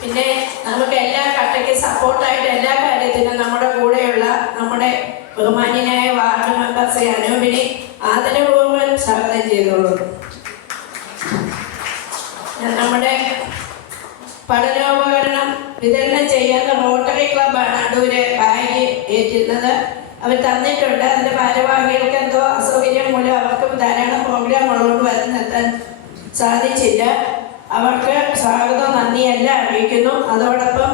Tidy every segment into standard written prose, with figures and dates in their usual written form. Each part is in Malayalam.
പിന്നെ നമുക്ക് എല്ലാ കട്ടയ്ക്ക് സപ്പോർട്ടായിട്ട് എല്ലാ കാര്യത്തിനും നമ്മുടെ കൂടെയുള്ള നമ്മുടെ ബഹുമാന്യനായ വാർഡ് മെമ്പർ ശ്രീ അനൂപിനെ ആദരപൂർവ്വം സ്വാഗതം ചെയ്തോളൂ. നമ്മുടെ പഠനോപകരണം വിതരണം ചെയ്യുന്ന റോട്ടറി ക്ലബ്ബാണ് അടൂര് ബാഗ് ഏറ്റുന്നത്. അവർ തന്നിട്ടുണ്ട്. അതിൻ്റെ ഭാരവാഹികൾക്ക് എന്തോ അസൗകര്യം മൂലം അവർക്ക് ധാരാളം പ്രോഗ്രാം ഉള്ളതുകൊണ്ട് വരുന്നെത്താൻ സാധിച്ചില്ല. അവർക്ക് സ്വാഗതം നന്ദിയെല്ലാം അറിയിക്കുന്നു. അതോടൊപ്പം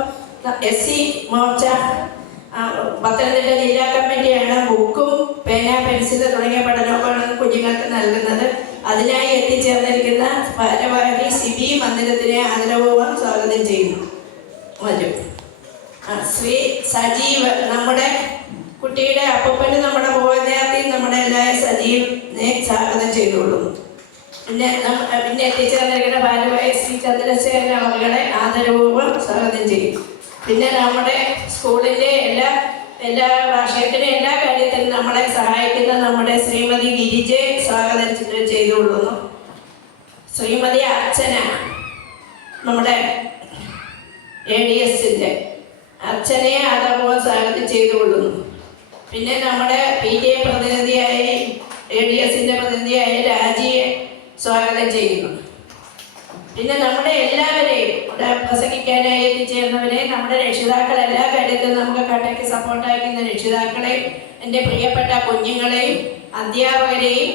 SC മോർച്ച പത്തനംതിട്ട ജില്ലാ കമ്മിറ്റിയാണ് ബുക്കും പേന പെൻസില് തുടങ്ങിയ പഠനോപകരണം കുഞ്ഞുങ്ങൾക്ക് നൽകുന്നത്. അതിനായി എത്തിച്ചേർന്നിരിക്കുന്ന ഭാരവാഹി സിബി മന്ദിരത്തിനെ ആദരപൂർവ്വം സ്വാഗതം ചെയ്യുന്നു. ശ്രീ സജീവ്, നമ്മുടെ കുട്ടിയുടെ അപ്പൂപ്പന് നമ്മുടെ വിദ്യാർത്ഥി നമ്മുടെ എല്ലാവരും സജീവിനെ സ്വാഗതം ചെയ്തുകൊള്ളുന്നു. പിന്നെ എത്തിച്ചേർന്നിരിക്കുന്ന ഭാരവാഹി ശ്രീ ചന്ദ്രശേഖരൻ അവരുടെ ആദരപൂർവ്വം സ്വാഗതം ചെയ്യും. പിന്നെ നമ്മുടെ സ്കൂളിൻ്റെ എല്ലാ രാഷ്ട്രീയത്തിനും എല്ലാ കാര്യത്തിനും നമ്മളെ സഹായിക്കുന്ന നമ്മുടെ ശ്രീമതി ഗിരിജയെ സ്വാഗതം ചെയ്തുകൊള്ളുന്നു. ശ്രീമതി അർച്ചന, നമ്മുടെ ADSൻ്റെ അർച്ചനയെ ആദരപൂർവ്വം സ്വാഗതം ചെയ്തുകൊള്ളുന്നു. പിന്നെ നമ്മുടെ PTA പ്രതിനിധിയായി ADSൻ്റെ പ്രതിനിധിയായ രാജിയെ സ്വാഗതം ചെയ്യുന്നു. പിന്നെ നമ്മുടെ എല്ലാവരെയും ഇവിടെ പ്രസംഗിക്കാനായി എത്തിച്ചേർന്നവരെ, നമ്മുടെ രക്ഷിതാക്കൾ, എല്ലാ കാര്യത്തിലും നമുക്ക് കട്ടയ്ക്ക് സപ്പോർട്ടായിരിക്കുന്ന രക്ഷിതാക്കളെയും എൻ്റെ പ്രിയപ്പെട്ട കുഞ്ഞുങ്ങളെയും അധ്യാപകരെയും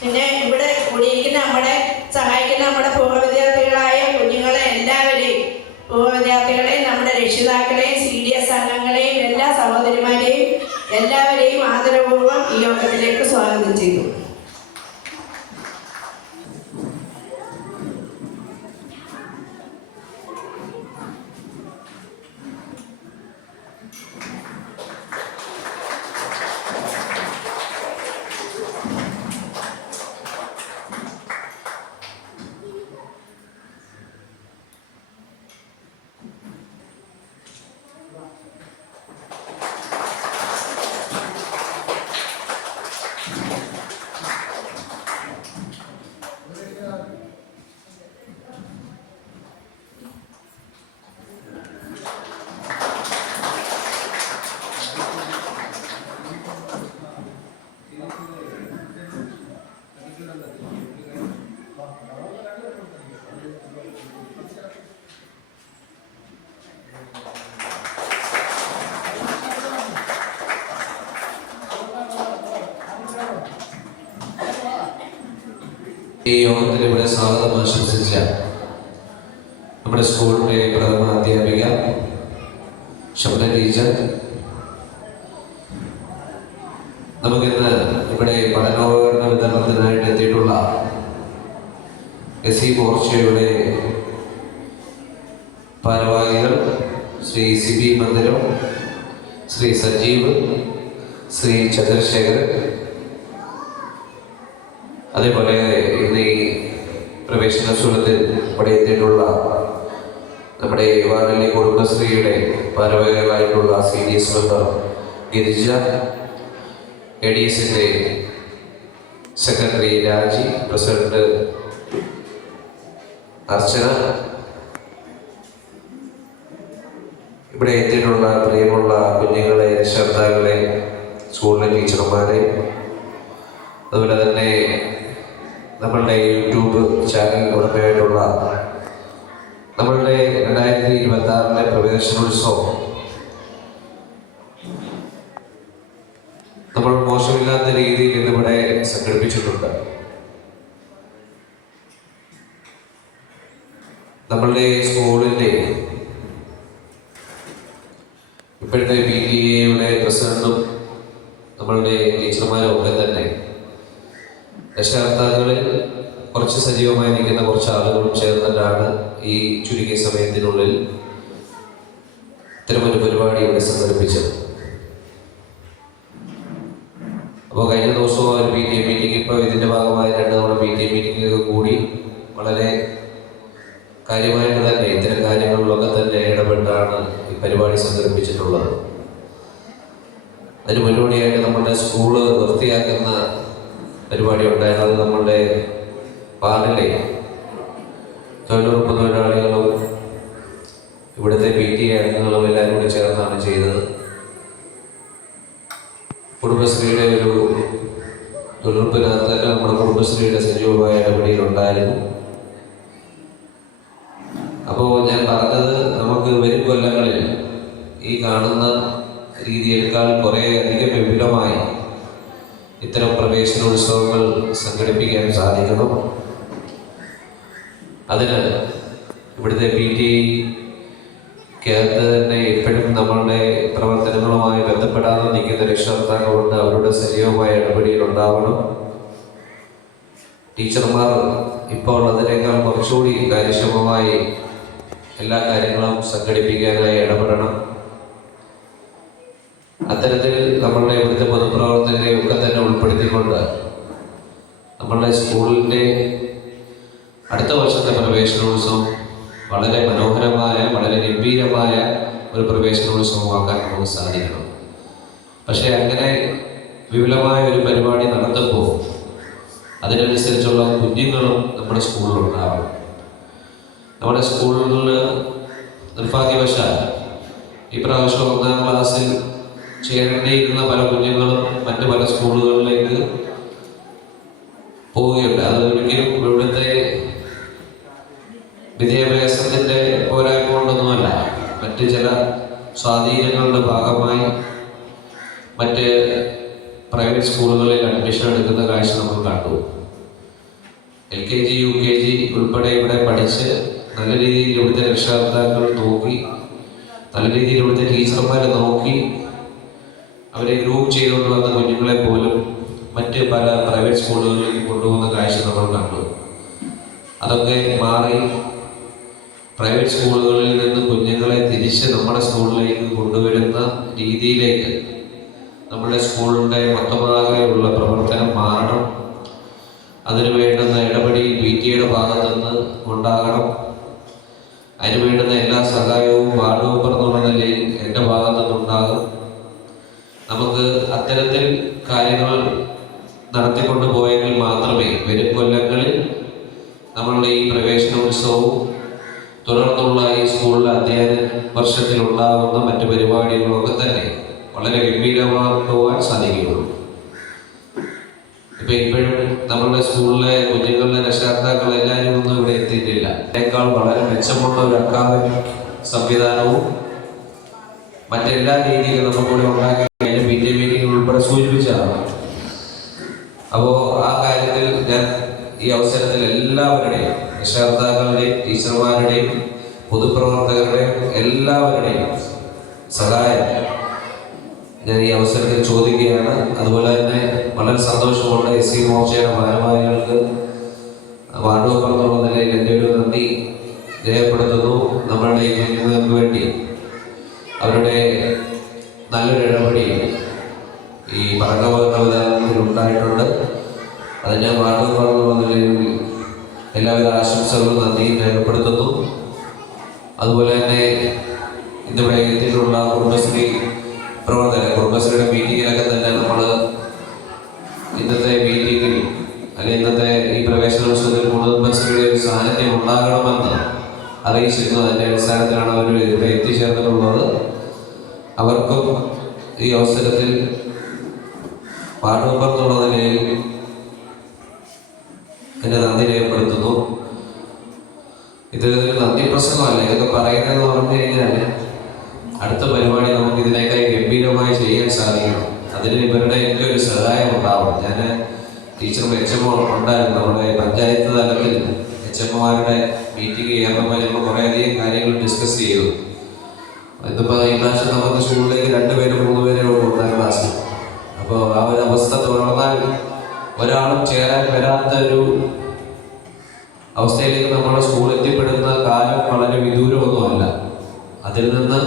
പിന്നെ ഇവിടെ കൂടിയിരിക്കുന്ന നമ്മളെ സഹായിക്കുന്ന നമ്മുടെ പൂർവ്വ വിദ്യാർത്ഥികളായ കുഞ്ഞുങ്ങളെ എല്ലാവരെയും, പൂർവ്വ വിദ്യാർത്ഥികളെയും നമ്മുടെ രക്ഷിതാക്കളെയും CDS അംഗങ്ങളെയും എല്ലാ സഹോദരിമാരെയും എല്ലാവരെയും ആദരപൂർവ്വം ഈ യോഗത്തിലേക്ക് സ്വാഗതം ചെയ്തു. ഈ യോഗത്തിൽ ഇവിടെ സ്വാഗതം ആശംസിച്ച നമ്മുടെ സ്കൂളിലെ പ്രഥമ അധ്യാപിക ശബ്ദ ടീച്ചർ, നമുക്കിന്ന് ഇവിടെ പഠനോപകരണ വിതരണത്തിനായിട്ട് എത്തിയിട്ടുള്ള SC മോർച്ചയുടെ ഭാരവാഹികൾ ശ്രീ സിബി മന്ദിരം, ശ്രീ സജീവ്, ശ്രീ ചന്ദ്രശേഖരൻ, അതേപോലെ ഇന്ന് ഈ പ്രവേശനോത്സവത്തിൽ ഇവിടെ എത്തിയിട്ടുള്ള നമ്മുടെ വാർഡിലെ കുടുംബശ്രീയുടെ ഭാരവാഹികളായിട്ടുള്ള CDS മെമ്പർ ഗിരിജ, ADSൻ്റെ സെക്രട്ടറി രാജി, പ്രസിഡന്റ് അർച്ചന, ഇവിടെ എത്തിയിട്ടുള്ള പ്രിയമുള്ള കുഞ്ഞുങ്ങളെ, രക്ഷകർത്താക്കളെ, സ്കൂളിലെ ടീച്ചർമാരെ, അതുപോലെ തന്നെ നമ്മളുടെ YouTube ചാനൽ ഉടമയായിട്ടുള്ള നമ്മളുടെ 2026 പ്രവേശനോത്സവം നമ്മൾ മോശമില്ലാത്ത രീതിയിൽ ഇന്നിവിടെ സംഘടിപ്പിച്ചിട്ടുണ്ട്. നമ്മളുടെ സ്കൂളിൻ്റെ ഇപ്പോഴത്തെ PTA പ്രസിഡന്റും നമ്മളുടെ ടീച്ചർമാരും ഒക്കെ തന്നെ രക്ഷകർത്താക്കളിൽ കുറച്ച് സജീവമായി നിൽക്കുന്ന കുറച്ച് ആളുകളും ചേർന്നിട്ടാണ് ഈ ചുരുങ്ങിയ സമയത്തിനുള്ളിൽ ഇത്തരമൊരു പരിപാടി ഇവിടെ സംഘടിപ്പിച്ചത്. അപ്പോൾ കഴിഞ്ഞ ദിവസവും ഒരു PTA മീറ്റിംഗ്, ഇപ്പോൾ ഇതിൻ്റെ ഭാഗമായി 2 തവണ PTA മീറ്റിംഗൊക്കെ കൂടി വളരെ കാര്യമായിട്ട് തന്നെ ഇത്തരം കാര്യങ്ങളിലൊക്കെ തന്നെ ഇടപെട്ടാണ് ഈ പരിപാടി സംഘടിപ്പിച്ചിട്ടുള്ളത്. അതിന് മുന്നോടിയായിട്ട് നമ്മുടെ സ്കൂള് വൃത്തിയാക്കുന്ന പരിപാടി ഉണ്ടായിരുന്നത്. നമ്മളുടെ വാർഡിലെ തൊഴിലുറപ്പ് തൊഴിലാളികളും ഇവിടുത്തെ PTA അംഗങ്ങളും എല്ലാവരും കൂടി ചേർന്നാണ് ചെയ്തത്. കുടുംബശ്രീയുടെ ഒരു തൊഴിലുറപ്പിനകത്ത് തന്നെ നമ്മുടെ കുടുംബശ്രീയുടെ സജീവമായ ഇടപെടലുണ്ടായിരുന്നു. അപ്പോൾ ഞാൻ പറഞ്ഞത്, നമുക്ക് വരും കൊല്ലങ്ങളിൽ ഈ കാണുന്ന രീതിയേക്കാൾ കുറേ അധികം വിപുലമായി ഇത്തരം പ്രവേശനോത്സവങ്ങൾ സംഘടിപ്പിക്കാൻ സാധിക്കണം. അതിന് ഇവിടുത്തെ PTA-ക്കകത്ത് തന്നെ എപ്പോഴും നമ്മളുടെ പ്രവർത്തനങ്ങളുമായി ബന്ധപ്പെടാതെ നിൽക്കുന്ന രക്ഷകർത്താക്കളുണ്ട്. അവരുടെ സജീവമായ ഇടപെടലുണ്ടാവണം. ടീച്ചർമാർ ഇപ്പോൾ അതിനേക്കാൾ കുറച്ചുകൂടി കാര്യക്ഷമമായി എല്ലാ കാര്യങ്ങളും സംഘടിപ്പിക്കാനായി ഇടപെടണം. അത്തരത്തിൽ നമ്മളുടെ ഇവിടുത്തെ പൊതുപ്രവർത്തകരെ ഒക്കെ തന്നെ ഉൾപ്പെടുത്തിക്കൊണ്ട് നമ്മളുടെ സ്കൂളിൻ്റെ അടുത്ത വർഷത്തെ പ്രവേശനോത്സവം വളരെ മനോഹരമായ, വളരെ ഗംഭീരമായ ഒരു പ്രവേശനോത്സവമാക്കാൻ നമുക്ക് സാധിക്കണം. പക്ഷേ അങ്ങനെ വിപുലമായ ഒരു പരിപാടി നടത്തുമ്പോൾ അതിനനുസരിച്ചുള്ള കുഞ്ഞുങ്ങളും നമ്മുടെ സ്കൂളിലുണ്ടാവണം. നമ്മുടെ സ്കൂളിൽ നിർഭാഗ്യവശാൽ ഇപ്രാവശ്യം 1ാം ക്ലാസ്സിൽ ചേരേണ്ടിയിരുന്ന പല കുഞ്ഞുങ്ങളും മറ്റു പല സ്കൂളുകളിലേക്ക് പോവുകയുണ്ട്. അത് ഒരിക്കലും ഇവിടുത്തെ വിദ്യാഭ്യാസത്തിൻ്റെ പോരായ്മ കൊണ്ടൊന്നുമല്ല, മറ്റ് ചില സ്വാധീനങ്ങളുടെ ഭാഗമായി മറ്റ് പ്രൈവറ്റ് സ്കൂളുകളിൽ അഡ്മിഷൻ എടുക്കുന്ന കാഴ്ച നമ്മൾ കണ്ടു. LKG UKG ഉൾപ്പെടെ ഇവിടെ പഠിച്ച് നല്ല രീതിയിൽ ഇവിടുത്തെ രക്ഷകർത്താക്കൾ നോക്കി, നല്ല രീതിയിൽ ഇവിടുത്തെ ടീച്ചർമാർ നോക്കി അവരെ ഗ്രൂപ്പ് ചെയ്തുകൊണ്ട് വന്ന കുഞ്ഞുങ്ങളെ പോലും മറ്റ് പല പ്രൈവറ്റ് സ്കൂളുകളിൽ കൊണ്ടുപോകുന്ന കാഴ്ച നമ്മൾ കണ്ടു. അതൊക്കെ മാറി പ്രൈവറ്റ് സ്കൂളുകളിൽ നിന്ന് കുഞ്ഞുങ്ങളെ തിരിച്ച് നമ്മുടെ സ്കൂളിലേക്ക് കൊണ്ടുവരുന്ന രീതിയിലേക്ക് നമ്മുടെ സ്കൂളിൻ്റെ മൊത്തമാകെയുള്ള പ്രവർത്തനം മാറണം. അതിനു വേണ്ടുന്ന ഇടപെടൽ PTA-യുടെ ഭാഗത്തുനിന്ന് ഉണ്ടാകണം. അതിനു വേണ്ടുന്ന എല്ലാ സഹായവും വാർഡ് മെമ്പർ എന്നുള്ള നിലയിൽ എൻ്റെ ഭാഗത്തുനിന്നുണ്ടാകും. നമുക്ക് അത്തരത്തിൽ കാര്യങ്ങൾ നടത്തിക്കൊണ്ടു പോയെങ്കിൽ മാത്രമേ വരും കൊല്ലങ്ങളിൽ നമ്മളുടെ ഈ പ്രവേശനോത്സവവും തുടർന്നുള്ള ഈ സ്കൂളിലെ അധ്യയന വർഷത്തിലുണ്ടാകുന്ന മറ്റു പരിപാടികളൊക്കെ തന്നെ വളരെ ഗംഭീരമാക്കുവാൻ സാധിക്കുകയുള്ളൂ. ഇപ്പോഴും നമ്മളുടെ സ്കൂളിലെ കുഞ്ഞുങ്ങളുടെ രക്ഷകർത്താക്കൾ എല്ലാവരും ഒന്നും ഇവിടെ എത്തിയിട്ടില്ല. അതിനേക്കാൾ വളരെ മെച്ചമുള്ള ഒരു അക്കാദമിക് സംവിധാനവും മറ്റെല്ലാ രീതിയിലും നമുക്കിവിടെ ഉണ്ടാക്കി PTA മീറ്റിംഗ് ഉൾപ്പെടെ സൂചിപ്പിച്ചതാണ്. അപ്പോൾ ആ കാര്യത്തിൽ ഞാൻ ഈ അവസരത്തിൽ എല്ലാവരുടെയും, രക്ഷകർത്താക്കളുടെയും ടീച്ചർമാരുടെയും പൊതുപ്രവർത്തകരുടെയും എല്ലാവരുടെയും സഹായം ഞാൻ ഈ അവസരത്തിൽ ചോദിക്കുകയാണ്. അതുപോലെ തന്നെ വളരെ സന്തോഷമുള്ള SC മോർച്ചയുടെ ഭാരവാഹികൾക്ക് വാർഡ് മെമ്പർ എന്നുള്ള നിലയിൽ എൻ്റെ ഒരു നന്ദി രേഖപ്പെടുത്തുന്നു. നമ്മളുടെ ഈ കുഞ്ഞുങ്ങൾക്ക് വേണ്ടി അവരുടെ നല്ലൊരു ഇടപെടൽ ഈ പഠനോപകരണ വിതരണത്തിൽ ഉണ്ടായിട്ടുണ്ട്. അത് ഞാൻ വാർഡ് മെമ്പർ എന്നുള്ള നിലയിൽ എല്ലാവിധ ആശംസകളും നന്ദിയും രേഖപ്പെടുത്തുന്നു. അതുപോലെ തന്നെ ഇന്നിവിടെ എത്തിയിട്ടുള്ള കുടുംബശ്രീ പ്രവർത്തകർ, കുടുംബശ്രീയുടെ മീറ്റിങ്ങിലൊക്കെ തന്നെ നമ്മൾ ഇന്നത്തെ മീറ്റിങ്ങിൽ അല്ലെങ്കിൽ ഇന്നത്തെ ഈ പ്രവേശനോത്സവത്തിൽ കുടുംബശ്രീയുടെ ഒരു സാന്നിധ്യം ഉണ്ടാകണമെന്ന് അറിയിച്ചിരുന്നു. അതിൻ്റെ അടിസ്ഥാനത്തിലാണ് അവർ ഇവിടെ എത്തിച്ചേർന്നിട്ടുള്ളത്. അവർക്കും ഈ അവസരത്തിൽ വാർഡ് മെമ്പർ എന്നുള്ള നിലയിൽ എൻ്റെ നന്ദി രേഖപ്പെടുത്തുന്നു. ഇത് നന്ദി പ്രസംഗമല്ല, ഇതൊക്കെ പറയുന്നതെന്ന് പറഞ്ഞു കഴിഞ്ഞാൽ അടുത്ത പരിപാടി നമുക്ക് ഇതിനേക്കായി ഗംഭീരമായി ചെയ്യാൻ സാധിക്കണം. അതിന് ഇവരുടെയൊക്കെ ഒരു സഹായം ഉണ്ടാവണം. ഞാൻ ടീച്ചറും HM ഉണ്ടായിരുന്നു. നമ്മുടെ പഞ്ചായത്ത് തലത്തിൽ HM-മാരുടെ മീറ്റിംഗ് ചേർന്നപ്പോൾ ഞങ്ങൾ കുറേയധികം കാര്യങ്ങൾ ഡിസ്കസ് ചെയ്തു. ഇതിപ്പോൾ ഈ പ്രാവശ്യം നമുക്ക് സ്കൂളിലേക്ക് 2 പേര് 3 പേരെ ഉള്ളൂ 1ാം ക്ലാസ്സിൽ. അപ്പോൾ ആ ഒരു അവസ്ഥ തുടർന്നാൽ ഒരാളും ചേരാൻ വരാത്ത ഒരു അവസ്ഥയിലേക്ക് നമ്മുടെ സ്കൂൾ എത്തിപ്പെടുന്ന കാലം വളരെ വിദൂരമൊന്നുമല്ല. അതിൽ നിന്ന്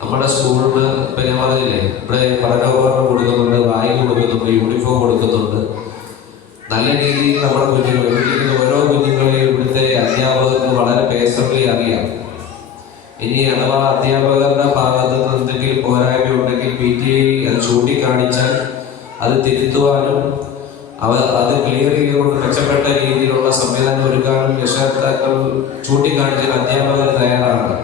നമ്മുടെ സ്കൂളിന് ഇപ്പം ഞാൻ പറഞ്ഞില്ലേ, ഇവിടെ പഠനോപകരണം കൊടുക്കുന്നുണ്ട്, ബാഗ് കൊടുക്കുന്നുണ്ട്, യൂണിഫോം കൊടുക്കുന്നുണ്ട്. നല്ല രീതിയിൽ നമ്മുടെ കുഞ്ഞുങ്ങൾ ഓരോ കുഞ്ഞുങ്ങളെയും ഇവിടുത്തെ അധ്യാപകർക്ക് വളരെ പേഴ്സണലി അറിയാം. ഇനി അഥവാ അധ്യാപകരുടെ ഭാഗത്ത് നിന്ന് എന്തെങ്കിലും പോരായ്മ ഉണ്ടെങ്കിൽ PTA അത് ചൂണ്ടിക്കാണിച്ചാൽ അത് തിരുത്തുവാനും അത് ക്ലിയർ ചെയ്തുകൊണ്ട് മെച്ചപ്പെട്ട രീതിയിലുള്ള സംവിധാനം ഒരുക്കാനും രക്ഷകർത്താക്കൾ ചൂണ്ടിക്കാണിച്ചാൽ അധ്യാപകർ തയ്യാറാണ്.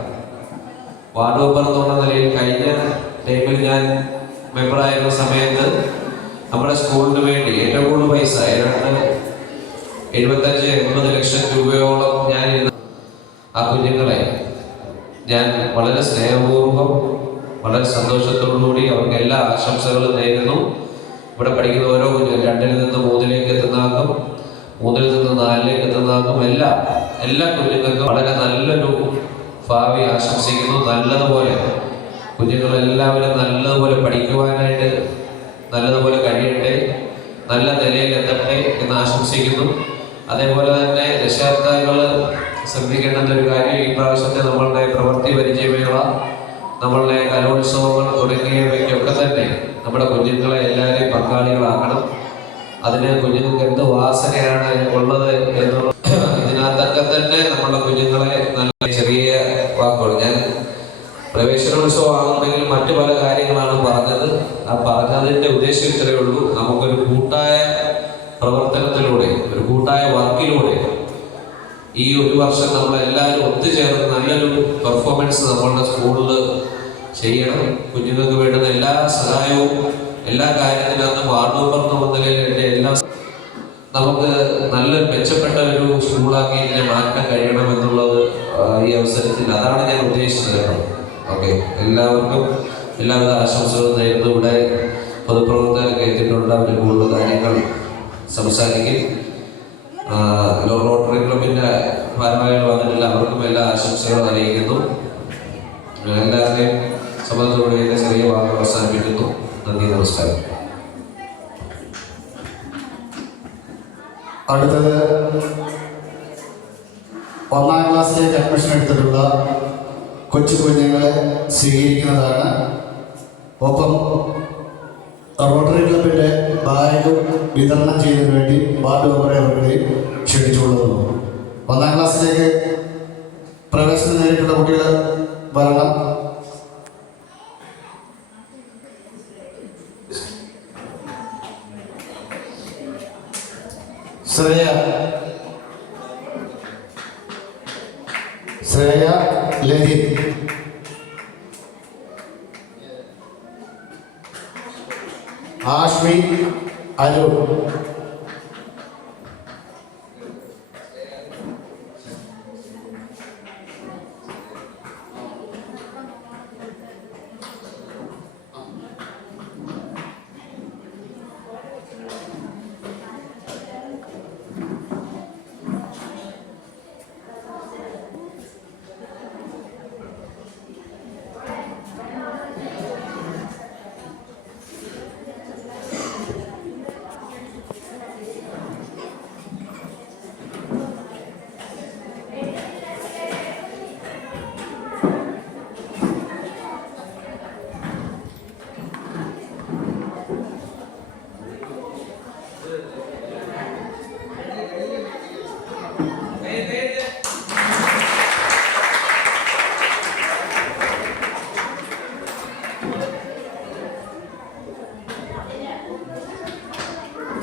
വാർഡ് മെമ്പർ എന്നുള്ള നിലയിൽ കഴിഞ്ഞ ടൈമിൽ ഞാൻ മെമ്പറായിരുന്ന സമയത്ത് നമ്മുടെ സ്കൂളിന് വേണ്ടി ഏറ്റവും കൂടുതൽ പൈസ ഏതാണ്ട് 75-80 ലക്ഷം രൂപയോളം ഞാൻ ആ കുഞ്ഞുങ്ങളെ ഞാൻ വളരെ സ്നേഹപൂർവ്വം വളരെ സന്തോഷത്തോടുകൂടി അവർക്ക് എല്ലാ ആശംസകളും നേരുന്നു. ഇവിടെ പഠിക്കുന്ന ഓരോ കുഞ്ഞുങ്ങൾ 2-ൽ നിന്ന് 3-ലേക്ക് എത്തുന്നതാക്കും, 3-ൽ നിന്ന് 4-ലേക്ക് എത്തുന്നതാക്കും എല്ലാ കുഞ്ഞുങ്ങൾക്കും വളരെ നല്ലൊരു ഭാവി ആശംസിക്കുന്നു. നല്ലതുപോലെ കുഞ്ഞുങ്ങളെല്ലാവരും നല്ലതുപോലെ പഠിക്കുവാനായിട്ട് നല്ലതുപോലെ കഴിയട്ടെ, നല്ല നിലയിൽ എത്തട്ടെ എന്ന് ആശംസിക്കുന്നു. അതേപോലെ തന്നെ രക്ഷകർത്താക്കൾ ശ്രദ്ധിക്കേണ്ടുന്ന ഒരു കാര്യം, ഈ പ്രാവശ്യത്തെ നമ്മളുടെ പ്രവൃത്തി പരിചയമേള, നമ്മളുടെ കലോത്സവങ്ങൾ തുടങ്ങിയവയ്ക്കൊക്കെ തന്നെ നമ്മുടെ കുഞ്ഞുങ്ങളെ എല്ലാവരെയും പങ്കാളികളാക്കണം. അതിന് കുഞ്ഞുങ്ങൾക്ക് എന്ത് വാസനയാണ് ഉള്ളത് എന്നുള്ള ഇതിനകത്തൊക്കെ തന്നെ നമ്മുടെ കുഞ്ഞുങ്ങളെ നല്ല ചെറിയ വാക്കുകൾ, ഞാൻ പ്രവേശനോത്സവം ആകുന്നെങ്കിൽ മറ്റു പല കാര്യങ്ങളാണ് പറഞ്ഞത്. ആ പറഞ്ഞതിൻ്റെ ഉദ്ദേശം ഇത്രയേ ഉള്ളൂ, നമുക്കൊരു കൂട്ടായ പ്രവർത്തനത്തിലൂടെ, ഒരു കൂട്ടായ വർക്കിലൂടെ ഈ ഒരു വർഷം നമ്മളെല്ലാവരും ഒത്തുചേർന്ന് നല്ലൊരു പെർഫോമൻസ് നമ്മളുടെ സ്കൂളിൽ ചെയ്യണം. കുഞ്ഞുങ്ങൾക്ക് വേണ്ടുന്ന എല്ലാ സഹായവും എല്ലാ കാര്യത്തിനകത്തും വാർഡ് മെമ്പർ എന്നുള്ള നിലയിൽ എല്ലാ നമുക്ക് നല്ലൊരു മെച്ചപ്പെട്ട ഒരു സ്കൂളാക്കി ഇതിനെ മാറ്റാൻ കഴിയണം എന്നുള്ളത് ഈ അവസരത്തിൽ അതാണ് ഞാൻ ഉദ്ദേശിച്ചത്. ഓക്കെ, എല്ലാവർക്കും എല്ലാവിധ ആശംസകളും നേരുന്നു. ഇവിടെ പൊതുപ്രവർത്തകരൊക്കെ എത്തിയിട്ടുണ്ട്, അവർ കൂടുതൽ കാര്യങ്ങൾ സംസാരിക്കും. റോട്ടറി ക്ലബിൻ്റെ ഭാരവാഹികൾ വന്നിട്ടില്ല, അവർക്കും എല്ലാ ആശംസകളും അറിയിക്കുന്നു. എല്ലാവരെയും സമ്മതത്തോടെ എൻ്റെ ചെറിയ വാക്കുകൾ അവസാനിപ്പിക്കുന്നു. നന്ദി, നമസ്കാരം. അടുത്തത് 1-ാം ക്ലാസ്സിലേക്ക് അഡ്മിഷൻ എടുത്തിട്ടുള്ള കൊച്ചു കുഞ്ഞുങ്ങളെ സ്വീകരിക്കുന്നതാണ്. ഒപ്പം റോട്ടറി ക്ലബിൻ്റെ ബാഗ് വിതരണം ചെയ്യുന്നതിന് വേണ്ടി വാർഡ് മെമ്പറെ അവരുടെ ക്ഷണിച്ചുകൊള്ളുന്നു. 1-ാം ക്ലാസ്സിലേക്ക് പ്രവേശനം നേരിട്ടുള്ള കുട്ടികൾ വരണം. ശ്രേയ ലതിൻ, ആഷ്മി അരുൺ,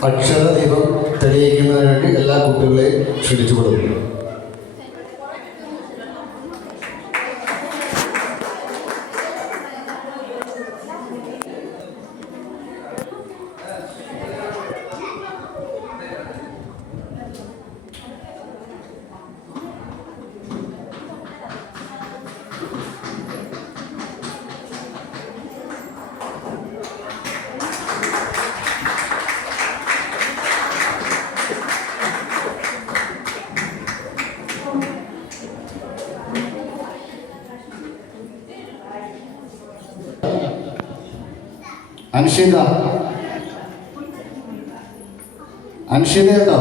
അക്ഷരദീപം തെളിയിക്കുന്നതിന് വേണ്ടി എല്ലാ കുട്ടികളെയും ക്ഷണിച്ചു കൊടുക്കുന്നു. അൻഷിത കേട്ടോ.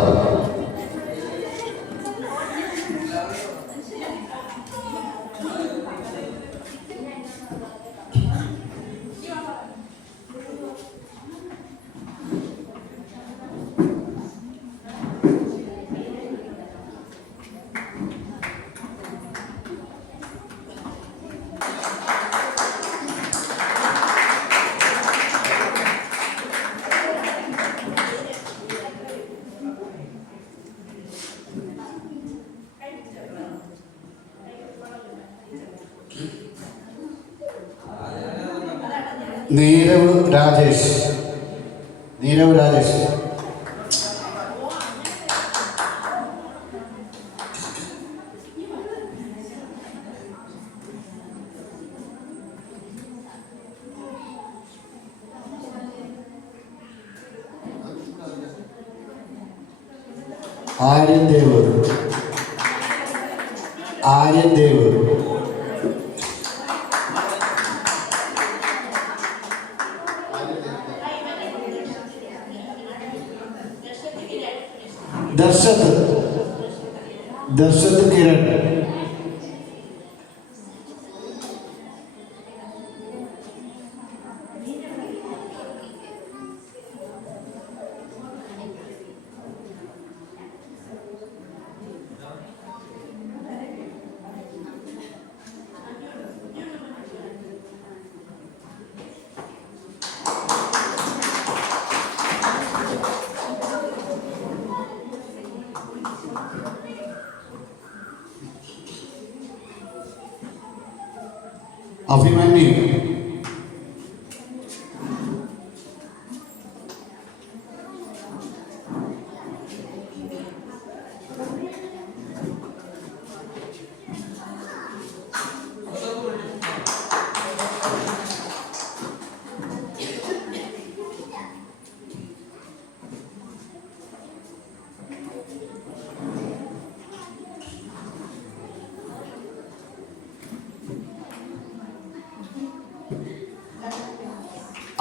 നീരവ് രാജേഷ്. നീരവ് രാജേഷ്. ആര്യൻ ദേവ്. ആര്യൻ ദേവ്. ദർശത്. ദർശത് കിരൺ. അഭിമന്യു.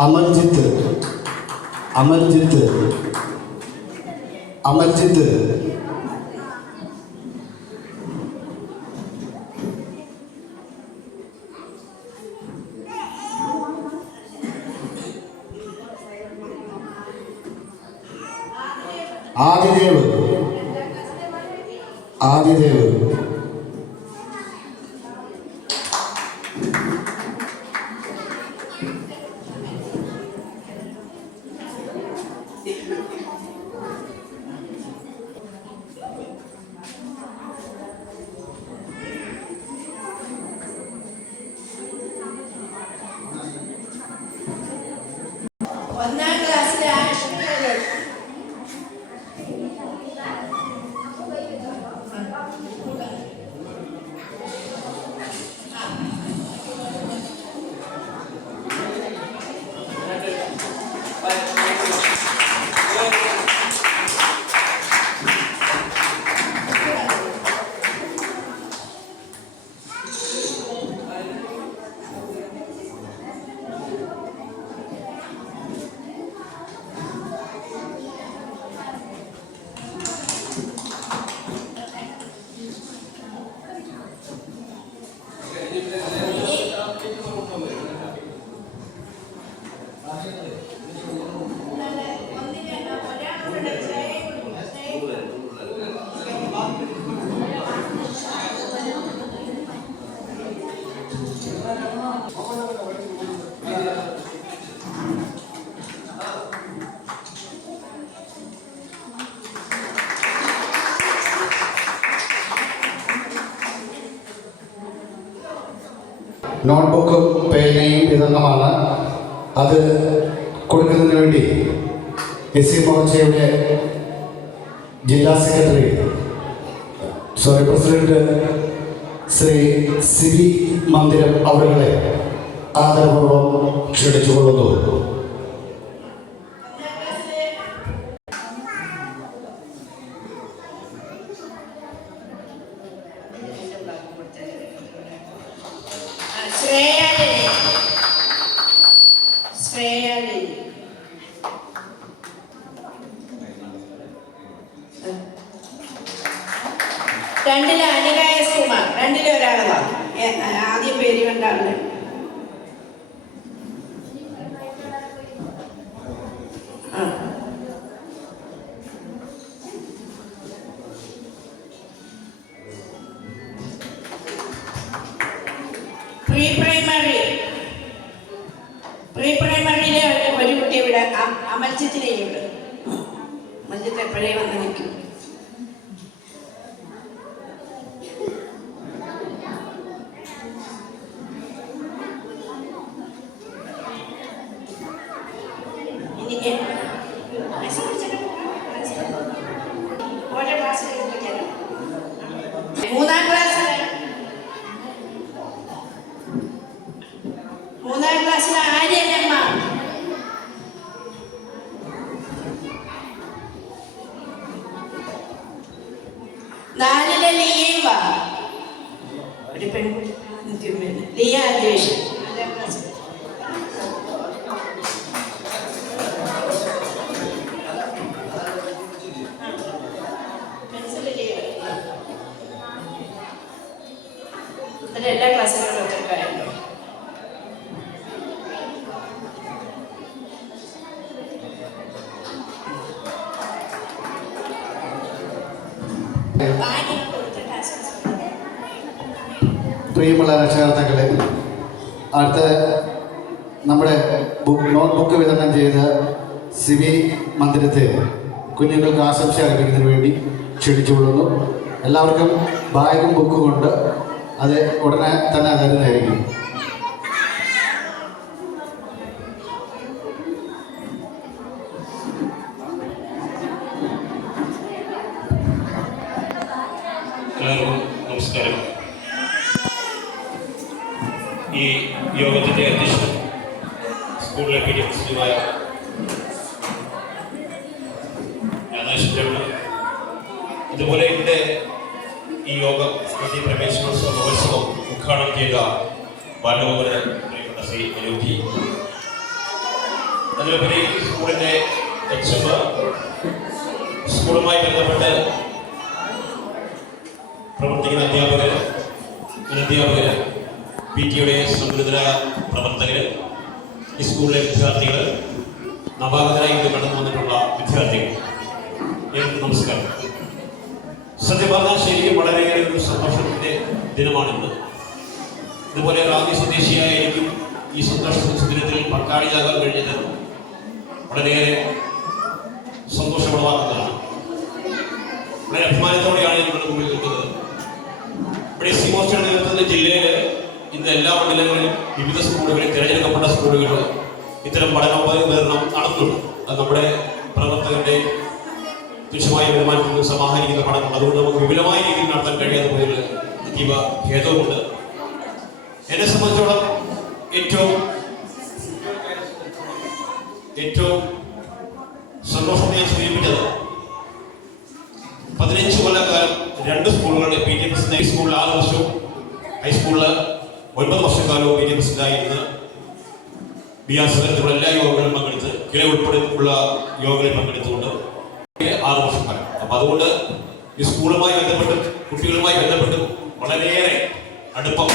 അമൽജിത്ത്. അമൽജിത്ത്. അമൽജിത്ത്. ആദിദേവ്. ആദിദേവ്. ഒന്നാം ക്ലാസ്സിലെ ആശ്രയ നോട്ട്ബുക്കും പേനയും വിതരണമാണ്. അത് കൊടുക്കുന്നതിന് വേണ്ടി എസ് സി മോർച്ചയുടെ ജില്ലാ സെക്രട്ടറി പ്രസിഡന്റ് ശ്രീ സിബി മന്ദിരം അവരുടെ ആദരപൂർവ്വം ക്ഷണിച്ചുകൊള്ളുന്നു. രണ്ടിലെ അനികായ കുമാർ. രണ്ടിലെ ഒരാളാ. ആദ്യം പേര് കണ്ടാണ്. പ്രീ പ്രൈമറിയിലെ ഒരു കുട്ടി ഇവിടെ അമൽജിത്തിനെയുണ്ട്. അമൽജിത്ത് എപ്പോഴേ വന്ന് നിൽക്കും. 4 ലിയയും വാ. ഒരു പെൺകുട്ടി ലിയ അജേഷ്. എല്ലാ ക്ലാസ്സിലും ഒറ്റക്കാരുണ്ടോ? പ്രിയമുള്ള രക്ഷകർത്താക്കളെ, അടുത്ത നമ്മുടെ നോട്ട് ബുക്ക് വിതരണം ചെയ്ത സിവി മന്ദിരത്തെ കുഞ്ഞുങ്ങൾക്ക് ആശംസ അർപ്പിക്കുന്നതിന് വേണ്ടി ക്ഷണിച്ചുകൊള്ളുന്നു. എല്ലാവർക്കും ബാഗും ബുക്കും കൊണ്ട് അത് ഉടനെ തന്നെ തരുന്നതായിരിക്കും. എല്ലാവർക്കും നമസ്കാരം. ഈ യോഗത്തിൻ്റെ അധ്യക്ഷൻ സ്കൂളിലെ PTA പ്രസിഡന്റായ രാധാകൃഷ്ണൻ, അതുപോലെ ഇവിടെ ഈ യോഗം പ്രവേശനോത്സവ മഹോത്സവം ഉദ്ഘാടനം ചെയ്ത ബാലഗോകുല പ്രിയപ്പെട്ട ശ്രീ അയോധ്യ, അതിലുപരി സ്കൂളിൻ്റെ HM, സ്കൂളുമായി ബന്ധപ്പെട്ട് പ്രവർത്തിക്കുന്ന അധ്യാപകർ, അനധ്യാപകർ, PTA സംഘടിതരായ പ്രവർത്തകർ, ഈ സ്കൂളിലെ വിദ്യാർത്ഥികൾ, നവാഗതരായി ഇവിടെ കടന്നു വന്നിട്ടുള്ള വിദ്യാർത്ഥികൾ, ഏവർക്കും നമസ്കാരം. സത്യം പറഞ്ഞാൽ ശരിക്കും വളരെയേറെ ഒരു സന്തോഷത്തിൻ്റെ ദിനമാണിന്ന്. ഇതുപോലെ റാന്നി സ്വദേശിയായ എനിക്കും ഈ സന്തോഷ ദിനത്തിൽ പങ്കാളിയാകാൻ കഴിഞ്ഞത് വളരെയേറെ സന്തോഷമുളവാക്കുന്നതാണ്. വളരെ അഭിമാനത്തോടെയാണ് ഞങ്ങളുടെ മുമ്പിൽ നിൽക്കുന്നത്. ഇവിടെ സിമോസ്റ്റയുടെ നേതൃത്വത്തിൽ ജില്ലയിൽ ഇന്ന് എല്ലാ മണ്ഡലങ്ങളിലും വിവിധ സ്കൂളുകളിൽ തിരഞ്ഞെടുക്കപ്പെട്ട സ്കൂളുകൾ ഇത്തരം പഠനോപകരണം നടത്തുന്നുണ്ട്. അത് നമ്മുടെ പ്രവർത്തകരുടെ തുച്ഛമായ വരുമാനത്തിൽ നിന്ന് സമാഹരിക്കുന്ന പഠനം, അതുകൊണ്ട് നമുക്ക് വിപുലമായ രീതിയിൽ നടത്താൻ കഴിയാത്ത പോലുള്ള അതീവ ഖേദവുമുണ്ട്. എന്നെ സംബന്ധിച്ചോളം ഏറ്റവും സന്തോഷം ഞാൻ സൂചിപ്പിച്ചത് 15 കൊല്ലക്കാലം 2 സ്കൂളുകളുടെ PTA പ്രസിഡന്റ്, സ്കൂളിൽ 6 വർഷവും ഹൈസ്കൂളിൽ 9 വർഷക്കാലവും PTA പ്രസിഡന്റായി ഇന്ന് BRC തരത്തിലുള്ള എല്ലാ യോഗങ്ങളിലും പങ്കെടുത്ത് കിള ഉൾപ്പെടെയുള്ള യോഗങ്ങളിൽ പങ്കെടുത്തുകൊണ്ട് 6 വർഷക്കാലം. അപ്പം അതുകൊണ്ട് ഈ സ്കൂളുമായി ബന്ധപ്പെട്ടും കുട്ടികളുമായി ബന്ധപ്പെട്ടും വളരെയേറെ അടുപ്പം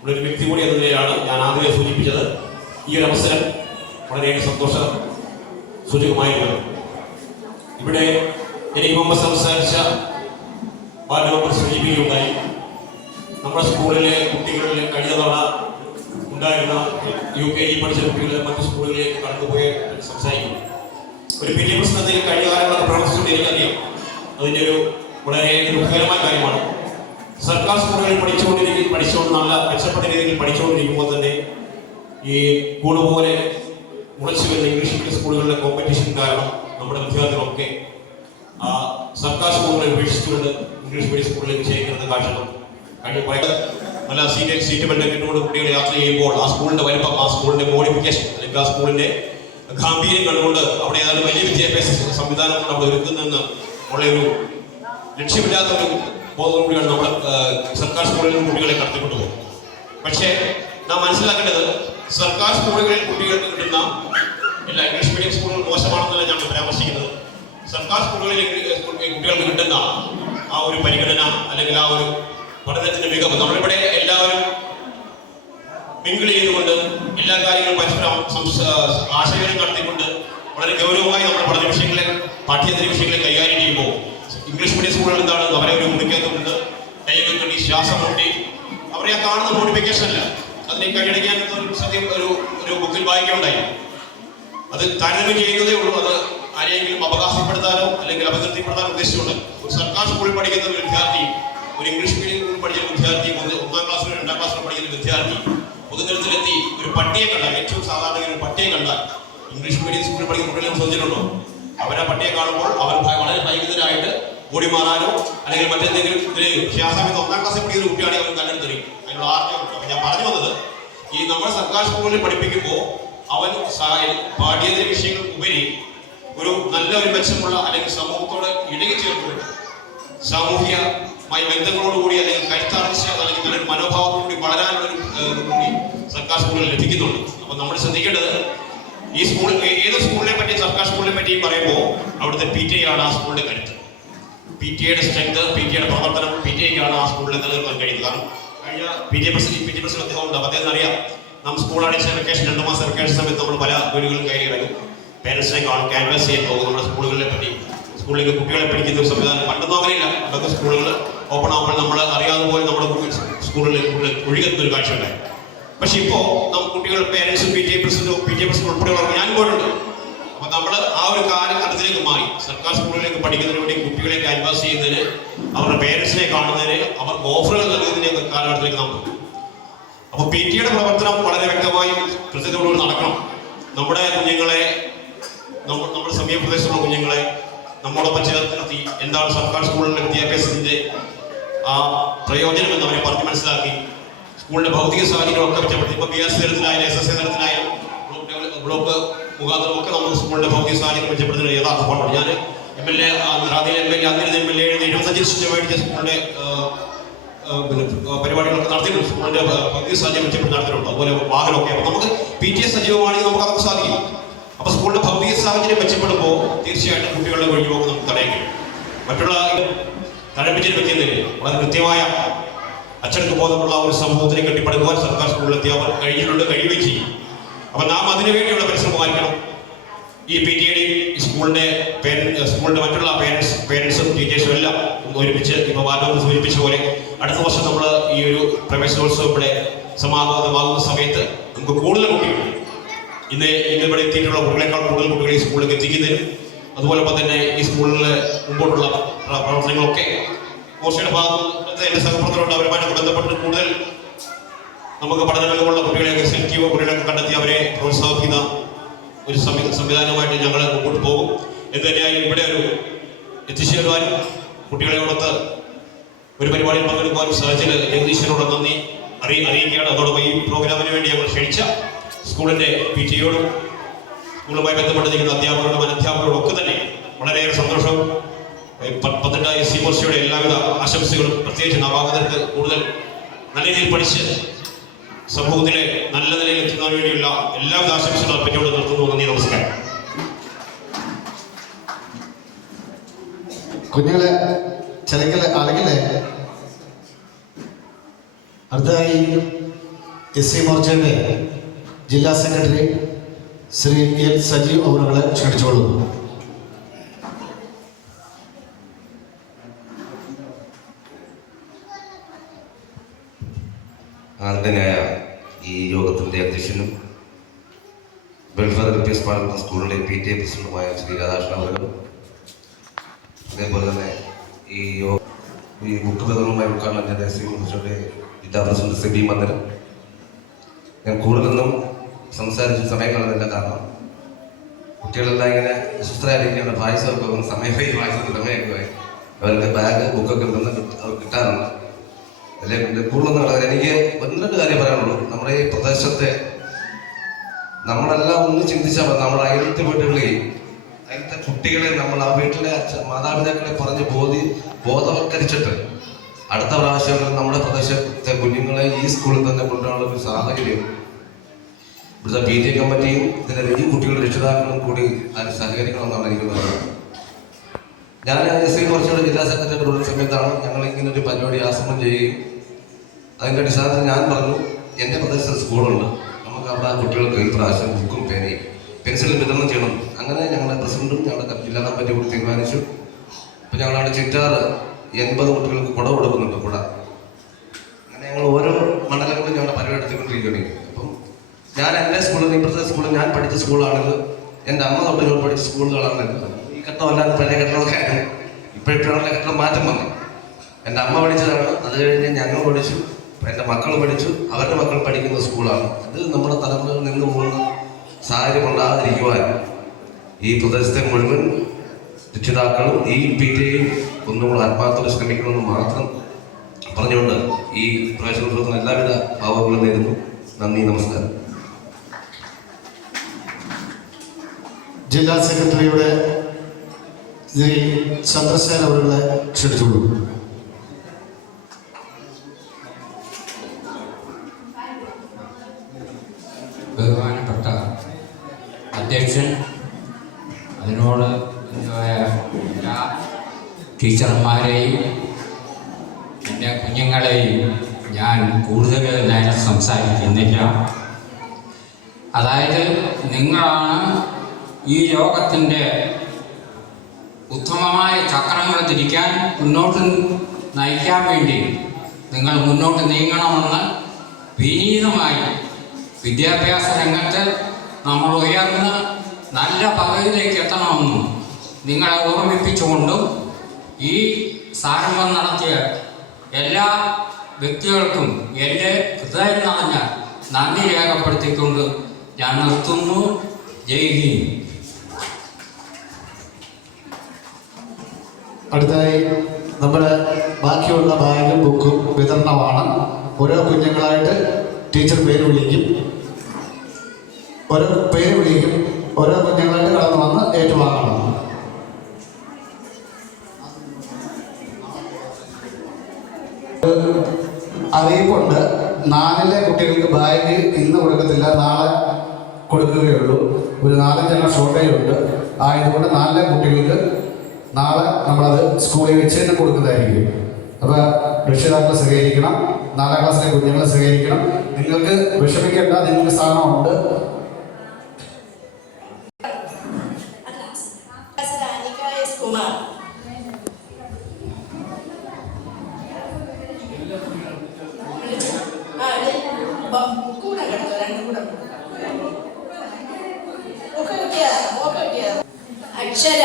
ഉള്ളൊരു വ്യക്തി കൂടി എന്ന നിലയിലാണ് ഞാൻ ആദ്യമേ സൂചിപ്പിച്ചത്. ഈ ഒരു അവസരം വളരെയേറെ സന്തോഷ സൂചകമായിരുന്നു. ഇവിടെ എനിക്ക് മുമ്പ് സംസാരിച്ച ബാലഗോകുൽ സൂചിപ്പിക്കുകയുണ്ടായി. നമ്മുടെ സ്കൂളിലെ കുട്ടികളിൽ കഴിഞ്ഞ തവണ ഉണ്ടായിരുന്ന UKG പഠിച്ച കുട്ടികൾ മറ്റു സ്കൂളുകളിലേക്ക് കടന്നുപോയ സംസാരിക്കുന്നു. ഒരു PTA പ്രശ്നത്തിൽ കഴിഞ്ഞ കാലങ്ങളൊക്കെ പ്രവർത്തിച്ചുകൊണ്ട് എനിക്കറിയാം. അതിൻ്റെ ഒരു വളരെ ദുഃഖകരമായ കാര്യമാണ്. സർക്കാർ സ്കൂളുകളിൽ പഠിച്ചുകൊണ്ട് നല്ല മെച്ചപ്പെട്ട രീതിയിൽ പഠിച്ചുകൊണ്ടിരിക്കുമ്പോൾ തന്നെ ഈ കൂടുപോലെ മുളച്ചു വരുന്ന ഇംഗ്ലീഷ് മീഡിയം സ്കൂളുകളിലെ കോമ്പറ്റീഷൻ കാരണം നമ്മുടെ വിദ്യാർത്ഥികളൊക്കെ സർക്കാർ സ്കൂളുകളെ ഉപേക്ഷിച്ചുകൊണ്ട് ഇംഗ്ലീഷ് മീഡിയം സ്കൂളിലേക്ക് ചേരുന്നത് കാഴ്ചകളും നല്ല സീറ്റ് ബെൽറ്റ് ഇട്ടുകൊണ്ട് കുട്ടികൾ യാത്ര ചെയ്യുമ്പോൾ ആ സ്കൂളിന്റെ വലിപ്പം, ആ സ്കൂളിന്റെ മോഡിഫിക്കേഷൻ അല്ലെങ്കിൽ ആ സ്കൂളിന്റെ ഗാംഭീര്യം കണ്ടുകൊണ്ട് അവിടെ ഏതാണ്ട് വലിയ വിദ്യാഭ്യാസ സംവിധാനം കൊണ്ട് അവിടെ ഒരുക്കുന്നതെന്ന് ഉള്ള ഒരു ലക്ഷ്യമില്ലാത്തൊരു ബോധം കൂടിയാണ് നമ്മുടെ സർക്കാർ സ്കൂളുകളിൽ കുട്ടികളെ കടത്തിക്കൊണ്ടു പോകുന്നത്. പക്ഷേ നാം മനസ്സിലാക്കേണ്ടത് സർക്കാർ സ്കൂളുകളിൽ കുട്ടികൾക്ക് കിട്ടുന്ന എല്ലാ ഇംഗ്ലീഷ് മീഡിയം സ്കൂളുകൾ മോശമാണെന്നല്ല ഞാൻ പരാമർശിക്കുന്നത്. സർക്കാർ സ്കൂളുകളിൽ കുട്ടികൾക്ക് കിട്ടുന്ന ആ ഒരു പരിഗണന അല്ലെങ്കിൽ ആ ഒരു പഠനത്തിന്റെ മികവ്, നമ്മളിവിടെ എല്ലാവരും മിങ്കിൾ ചെയ്തുകൊണ്ട് എല്ലാ കാര്യങ്ങളും പരസ്പരം ആശയവിനിമയം നടത്തിക്കൊണ്ട് വളരെ ഗൗരവമായി നമ്മുടെ പഠന വിഷയങ്ങളെ, പാഠ്യേതര വിഷയങ്ങളെ കൈകാര്യം ചെയ്യുമ്പോൾ ഇംഗ്ലീഷ് മീഡിയം സ്കൂളുകൾ എന്താണ്, അവരെ ഒരു മുടിക്കകത്തുകൊണ്ട് കൈകൾ കണ്ടി ശ്വാസം മുട്ടി അവരെ ആ കാണുന്ന മോഡിഫിക്കേഷൻ അല്ല, അതിനെ കൈയടിക്കാൻ ഒരു ബുക്കിൽ വായിക്കുകയുണ്ടായി. അത് താരതമ്യം ചെയ്യുന്നതേ ഉള്ളൂ. അത് ആരെയെങ്കിലും അവകാശപ്പെടുത്താനോ അല്ലെങ്കിൽ അപകീർത്തിപ്പെടുത്താനോ ഉദ്ദേശിച്ചുകൊണ്ട് ഒരു സർക്കാർ സ്കൂളിൽ പഠിക്കുന്ന ഒരു വിദ്യാർത്ഥി, ഒരു ഇംഗ്ലീഷ് മീഡിയം സ്കൂളിൽ പഠിക്കുന്ന വിദ്യാർത്ഥി, 1ാം ക്ലാസ്സിലോ 2ാം ക്ലാസ്സിലോ പഠിക്കുന്ന വിദ്യാർത്ഥി പൊതുനിരത്തിലെത്തി ഒരു പട്ടിയെ കണ്ടാൽ, ഏറ്റവും സാധാരണ ഒരു പട്ടിയെ കണ്ടാൽ, ഇംഗ്ലീഷ് മീഡിയം സ്കൂളിൽ പഠിക്കുന്ന കുട്ടികളെ ശ്രദ്ധിച്ചിട്ടുണ്ടോ? അവരാ പട്ടിയെ കാണുമ്പോൾ അവർ വളരെ ഭയങ്കരമായിട്ട് ഓടി മാറാനോ അല്ലെങ്കിൽ മറ്റെന്തെങ്കിലും പക്ഷേ ആ സമയത്ത് 1ാം ക്ലാസ്സിൽ പഠിക്കുന്ന കുട്ടിയാണെങ്കിൽ അവർ കണ്ടെടുത്തെറിയും. അതിനുള്ള ആർജവുണ്ട്. അപ്പം ഞാൻ പറഞ്ഞു വന്നത്, ഈ നമ്മൾ സർക്കാർ സ്കൂളിൽ പഠിപ്പിക്കുമ്പോൾ അവൻ പാഠ്യേതര വിഷയങ്ങൾക്ക് ഉപരി ഒരു നല്ല ഒരു മെച്ചമുള്ള അല്ലെങ്കിൽ സമൂഹത്തോട് ഇടകി ചേർത്തുകൊണ്ട് സാമൂഹികമായ ബന്ധങ്ങളോടുകൂടി അല്ലെങ്കിൽ കരുത്താർജിച്ച അല്ലെങ്കിൽ നല്ലൊരു മനോഭാവത്തോടുകൂടി വളരാനുള്ളൊരു കൂടി സർക്കാർ സ്കൂളുകൾ ലഭിക്കുന്നുണ്ട്. അപ്പോൾ നമ്മൾ ശ്രദ്ധിക്കേണ്ടത് ഈ സ്കൂൾ ഏത് സ്കൂളിനെ പറ്റി സർക്കാർ സ്കൂളിനെ പറ്റിയും പറയുമ്പോൾ അവിടുത്തെ PTA ആണ് ആ സ്കൂളിന്റെ കരുത്ത്. PTA സ്ട്രെങ്ത്, PTA പ്രവർത്തനം, PTA ആ സ്കൂളിൽ നിലനിർത്താൻ കഴിയുന്നത്. കാരണം കഴിഞ്ഞ PTA പ്രസിഡന്റ് അദ്ദേഹം ഉണ്ട്. അപ്പോൾ അദ്ദേഹത്തിന് അറിയാം, നമ്മൾ സ്കൂൾ അടിച്ച വെക്കേഷൻ 2 മാസം വെക്കേഷൻ സമയത്ത് നമ്മൾ പല വീടുകളും കയറി ഇറങ്ങും, പേരൻസിനെ കാണും, ക്യാൻവാസ് ചെയ്യാൻ പോകും, നമ്മുടെ സ്കൂളുകളെ പറ്റി, സ്കൂളിലേക്ക് കുട്ടികളെ പഠിക്കുന്ന ഒരു സംവിധാനം. പണ്ടൊന്നും അങ്ങനെയില്ല. അതൊക്കെ സ്കൂളുകൾ ഓപ്പൺ ആകുമ്പോൾ നമ്മൾ അറിയാതെ പോലെ നമ്മുടെ സ്കൂളുകളിൽ ഒഴുകുന്ന ഒരു കാഴ്ച ഉണ്ടായി. പക്ഷെ ഇപ്പോൾ നമുക്ക് കുട്ടികൾ പേരൻസും PTA പ്രസിഡന്റ് ഉൾപ്പെടെയുള്ളവർ ഞാൻ പോയിട്ടുണ്ട്. അപ്പൊ നമ്മൾ ആ ഒരു കാലഘട്ടത്തിലേക്ക് മാറി. സർക്കാർ സ്കൂളുകളിലേക്ക് പഠിക്കുന്നതിന് വേണ്ടി കുട്ടികളെ ക്യാൻവാസ് ചെയ്യുന്നതിന്, അവരുടെ പേരൻസിനെ കാണുന്നതിന്, അവർക്ക് ഓഫറുകൾ നൽകുന്നതിന് കാലഘട്ടത്തിലേക്ക് നാം പോകും. അപ്പൊ PTA പ്രവർത്തനം വളരെ വ്യക്തമായും കൃത്യതയോടുകൂടി നടക്കണം. നമ്മുടെ കുഞ്ഞുങ്ങളെ, നമ്മുടെ സമീപപ്രദേശത്തുള്ള കുഞ്ഞുങ്ങളെ നമ്മളോടൊപ്പം ചേർത്ത് നിർത്തി എന്താണ് സർക്കാർ സ്കൂളിലെ വിദ്യാഭ്യാസത്തിന്റെ ആ പ്രയോജനം എന്ന് അവരെ പറഞ്ഞ് മനസ്സിലാക്കി സ്കൂളിന്റെ ഭൗതിക സാഹചര്യമൊക്കെ മെച്ചപ്പെടുത്തി. ഇപ്പൊ BS തലത്തിലായാലും SSA തലത്തിലായാലും ബ്ലോക്ക് മുഖാന്തരമൊക്കെ നമുക്ക് സ്കൂളിന്റെ ഭൗതിക സാഹചര്യം മെച്ചപ്പെടുത്തുന്ന യഥാർത്ഥ പാടുണ്ട്. ഞാൻ MLA റാദിയിലെ MLA അന്നിരുന്ന MLA 25 ലക്ഷം മേടിച്ച സ്കൂളിന്റെ പരിപാടികളൊക്കെ നടത്തിയിട്ടുണ്ട്. സ്കൂളിന്റെ ഭൗതിക സാഹചര്യം മെച്ചപ്പെടുത്തി നടത്തിയിട്ടുണ്ട്. അതുപോലെ വാഹനമൊക്കെ. അപ്പൊ നമുക്ക് PTA സജീവമാണെങ്കിൽ നമുക്ക് അതൊക്കെ സാധിക്കും. അപ്പൊ സ്കൂളിന്റെ ഭൗതിക സാഹചര്യം മെച്ചപ്പെടുമ്പോൾ തീർച്ചയായിട്ടും കുട്ടികളുടെ ഒഴിവുപോക്ക് നമുക്ക് തടയാൻ കഴിയും. മറ്റുള്ള തഴപ്പിച്ചിട്ട് വെക്കുന്നതിന് വളരെ കൃത്യമായ അച്ചടക്ക ബോധമുള്ള ഒരു സമൂഹത്തിനെ കെട്ടിപ്പടുക്കുവാൻ സർക്കാർ സ്കൂളിലെത്തി അവർ കഴിഞ്ഞിട്ടുണ്ട്, കഴിയുകയും ചെയ്യും. അപ്പൊ നാം അതിനുവേണ്ടിയുള്ള പരിശ്രമമായിരിക്കണം. ഈ PTA-യുടെയും സ്കൂളിന്റെ മറ്റുള്ള പേരൻസും ടീച്ചേഴ്സും എല്ലാം ഒരുമിച്ച് ഇപ്പൊ വാർഡോട് സൂചിപ്പിച്ച പോലെ അടുത്ത വർഷം നമ്മൾ ഈ ഒരു പ്രവേശനോത്സവം ഇവിടെ സമാഗതമാകുന്ന സമയത്ത് നമുക്ക് കൂടുതൽ കുട്ടികൾ ഇന്ന് ഇവിടെ എത്തിയിട്ടുള്ള കുട്ടികളെക്കാൾ കൂടുതൽ കുട്ടികളെ ഈ സ്കൂളിലേക്ക് എത്തിക്കുന്നതിനും അതുപോലെ തന്നെ ഈ സ്കൂളിൽ മുമ്പോട്ടുള്ള പ്രവർത്തനങ്ങളൊക്കെ കോർച്ചയുടെ ഭാഗത്ത് എൻ്റെ സഹപ്രവർത്തകരുണ്ട്. അവരുമായിട്ട് ബന്ധപ്പെട്ട് കൂടുതൽ നമുക്ക് പഠനമികവുള്ള കുട്ടികളെയൊക്കെ സെലക്റ്റീവ് കുട്ടികളെയൊക്കെ കണ്ടെത്തി അവരെ പ്രോത്സാഹിപ്പിക്കുന്ന ഒരു സംവിധാനമായിട്ട് ഞങ്ങൾ മുമ്പോട്ട് പോകും. എന്ന് തന്നെയായാലും ഇവിടെ ഒരു എത്തിച്ചേരുവാനും കുട്ടികളെ കൊടുത്ത് ഒരു പരിപാടിയിൽ പങ്കെടുക്കുവാനും സാധിച്ചത് ജഗദീശനോട് നന്ദി അറിയിക്കുകയാണ്. അതോടൊപ്പം ഈ പ്രോഗ്രാമിന് വേണ്ടി ഞങ്ങൾ ക്ഷണിച്ച സ്കൂളിന്റെ PTA-യോടും സ്കൂളുമായി ബന്ധപ്പെട്ട് നിൽക്കുന്ന അധ്യാപകരോടും അനധ്യാപകരോടും ഒക്കെ തന്നെ വളരെയേറെ സന്തോഷവും 18 SC മോർച്ചയുടെ എല്ലാവിധ ആശംസകളും, പ്രത്യേകിച്ച് നവാഗതർക്ക് കൂടുതൽ നല്ല രീതിയിൽ പഠിച്ച് സമൂഹത്തിലെ നല്ല നിലയിൽ എത്തുന്നതിന് വേണ്ടിയുള്ള എല്ലാവിധ ആശംസകളും അർപ്പിച്ചുകൊണ്ട് നിർത്തുന്നു. നന്ദി, നമസ്കാരം. കുഞ്ഞുങ്ങളെ അലകില്ലേ. അടുത്തതായി SC മോർച്ചയുടെ ജില്ലാ സെക്രട്ടറി ശ്രീ L സജീവ് അവരുകളെ ക്ഷണിച്ചുകൊള്ളുന്നു. ആദരണീയനായ ഈ യോഗത്തിൻ്റെ അധ്യക്ഷനും വെൽഫെയർ വിദ്യാഭ്യാസ പാർലമെന്റ് സ്കൂളിലെ PTA പ്രസിഡന്റുമായ ശ്രീ രാധാകൃഷ്ണൻ അവരും, അതേപോലെ തന്നെ ഈ ബുക്ക് വിതരണവുമായി ഉദ്ഘാടനം ചെയ്ത SC മോർച്ചയുടെ ജില്ലാ പ്രസിഡന്റ് സെബി മന്ദിരം. ഞാൻ കൂടുതലൊന്നും സംസാരിച്ച് സമയം കളഞ്ഞില്ല. കാരണം കുട്ടികളെല്ലാം ഇങ്ങനെ വിശ്വസ്തരായിരിക്കുകയാണ്. പായസമൊക്കെ ഒന്ന് സമയമായി സമയമൊക്കെ അവർക്ക് ബാഗ് ബുക്കൊക്കെ അവർ കിട്ടാറുണ്ട്. അല്ലെങ്കിൽ കൂടുതലൊന്നും കളയാൻ എനിക്ക് 1-2 കാര്യം പറയാനുള്ളൂ. നമ്മുടെ ഈ പ്രദേശത്തെ നമ്മളെല്ലാം ഒന്ന് ചിന്തിച്ചാൽ മതി. നമ്മുടെ അയലത്തെ വീട്ടുകളിൽ അയലത്തെ കുട്ടികളെ നമ്മൾ ആ വീട്ടിലെ മാതാപിതാക്കളെ പറഞ്ഞ് ബോധവൽക്കരിച്ചിട്ട് അടുത്ത പ്രാവശ്യം നമ്മുടെ പ്രദേശത്തെ കുഞ്ഞുങ്ങളെ ഈ സ്കൂളിൽ തന്നെ കൊണ്ടുപോകാനുള്ള ഒരു സാഹചര്യം ഇവിടുത്തെ PTA കമ്മിറ്റിയും ഇതിൻ്റെ ഈ കുട്ടികളുടെ രക്ഷിതാക്കളും കൂടി അതിന് സഹകരിക്കണമെന്നാണ് എനിക്ക് പറയുന്നത്. ഞാൻ SC മോർച്ചയുടെ ജില്ലാ സെക്രട്ടറി ഉള്ള സമയത്താണ് ഞങ്ങൾ ഇങ്ങനെ ഒരു പരിപാടി ആസൂത്രണം ചെയ്യുകയും അതിൻ്റെ അടിസ്ഥാനത്തിൽ ഞാൻ പറഞ്ഞു, എൻ്റെ പ്രദേശത്ത് സ്കൂളുണ്ട്, നമുക്ക് അവിടെ ആ കുട്ടികൾക്ക് ഈ പ്രാവശ്യം ബുക്കും പേനയും പെൻസിലും വിതരണം ചെയ്യണം. അങ്ങനെ ഞങ്ങളുടെ പ്രസിഡന്റും ഞങ്ങളുടെ ജില്ലാ കമ്മിറ്റി കൂടി തീരുമാനിച്ചു. അപ്പം ഞങ്ങളവിടെ ചിറ്റാറ് 80 കുട്ടികൾക്ക് കുട കൊടുക്കുന്നുണ്ട്. കുട അങ്ങനെ ഞങ്ങൾ ഓരോ മണ്ഡലങ്ങളിലും ഞങ്ങളുടെ പരിപാടി എടുത്തുകൊണ്ടിരിക്കുകയാണ്. അപ്പം ഞാൻ എൻ്റെ സ്കൂളിൽ, ഇപ്പോഴത്തെ സ്കൂളിൽ ഞാൻ പഠിച്ച സ്കൂളാണിത്. എൻ്റെ അമ്മ തൊട്ട് പഠിച്ച സ്കൂളുകളാണിത്. ഈ ഘട്ടമല്ലാതെ പഴയ ഘട്ടങ്ങളൊക്കെ ഇപ്പോഴാണ് ഘട്ടം മാറ്റം വന്നത്. എൻ്റെ അമ്മ പഠിച്ചതാണ്, അത് കഴിഞ്ഞ് ഞങ്ങൾ പഠിച്ചു, എൻ്റെ മക്കൾ പഠിച്ചു, അവരുടെ മക്കൾ പഠിക്കുന്ന സ്കൂളാണ്. അത് നമ്മുടെ തലമുറയിൽ നിന്ന് പോകുന്ന സാഹചര്യം ഉണ്ടാകാതിരിക്കുവാൻ ഈ പ്രദേശത്തെ മുഴുവൻ രക്ഷിതാക്കളും ഈ PTA-യും ഒന്നുകൂടെ ആത്മാർത്ഥത്തോടെ ശ്രമിക്കണമെന്ന് മാത്രം പറഞ്ഞുകൊണ്ട് ഈ പ്രവേശനോത്സവത്തിന് എല്ലാവിധ ഭാവങ്ങളും നേരുന്നു. നന്ദി, നമസ്കാരം. ജില്ലാ സെക്രട്ടറിയുടെ ശ്രീ ചന്ദ്രസേന അവരുടെ ക്ഷണിച്ചുകൊള്ളു. ബഹുമാനപ്പെട്ട അധ്യക്ഷൻ, അതിനോട് എല്ലാ ടീച്ചർമാരെയും എൻ്റെ കുഞ്ഞുങ്ങളെയും ഞാൻ കൂടുതൽ നേരം സംസാരിക്കുന്നില്ല. അതായത് നിങ്ങളാണ് ഈ ലോകത്തിൻ്റെ ഉത്തമമായ ചക്രങ്ങൾ തിരിക്കാൻ മുന്നോട്ട് നയിക്കാൻ വേണ്ടി നിങ്ങൾ മുന്നോട്ട് നീങ്ങണമെന്ന് വിനീതമായി വിദ്യാഭ്യാസ രംഗത്ത് നമ്മൾ ഉയർന്ന് നല്ല പദവിയിലേക്ക് എത്തണമെന്നും നിങ്ങളെ ഓർമ്മിപ്പിച്ചുകൊണ്ടും ഈ സംരംഭം നടത്തിയ എല്ലാ വ്യക്തികൾക്കും എൻ്റെ ഹൃദയം നിറഞ്ഞ നന്ദി രേഖപ്പെടുത്തിക്കൊണ്ട് ഞാൻ നിർത്തുന്നു. ജയ് ഹിന്ദ്. അടുത്തായി നമ്മുടെ ബാക്കിയുള്ള ബാഗും ബുക്കും വിതരണമാണ്. ഓരോ കുഞ്ഞുങ്ങളായിട്ട് ടീച്ചർ പേര് വിളിക്കും. ഓരോ കുഞ്ഞുങ്ങളായിട്ട് കടന്നു വന്ന് ഏറ്റുവാങ്ങണം. അറിയിപ്പുണ്ട്. 4 കുട്ടികൾക്ക് ബാഗ് ഇന്ന് കൊടുക്കത്തില്ല, നാളെ കൊടുക്കുകയുള്ളൂ. ഒരു 4-5 ഷോർട്ടേജ് ഉണ്ട്. ആയതുകൊണ്ട് 4 കുട്ടികൾക്ക് നാളെ നമ്മളത് സ്കൂളിൽ വെച്ച് തന്നെ കൊടുക്കുന്നതായിരിക്കും. അപ്പോൾ രക്ഷിതാക്കൾ സഹകരിക്കണം, 4ാം ക്ലാസ്സിലെ കുഞ്ഞുങ്ങൾ സഹകരിക്കണം. നിങ്ങൾക്ക് വിഷമിക്കേണ്ട, നിങ്ങൾക്ക് സ്ഥാനമുണ്ട്. Akshara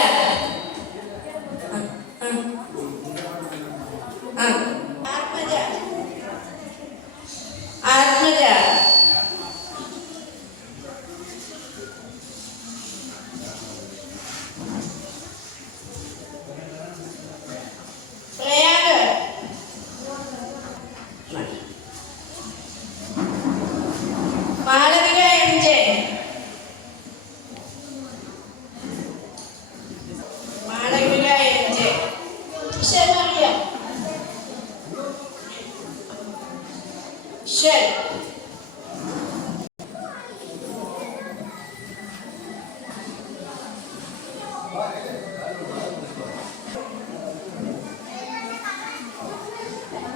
Athmaja Athmaja Prayag Malavika M J Malavika M J ശരിയ ശരി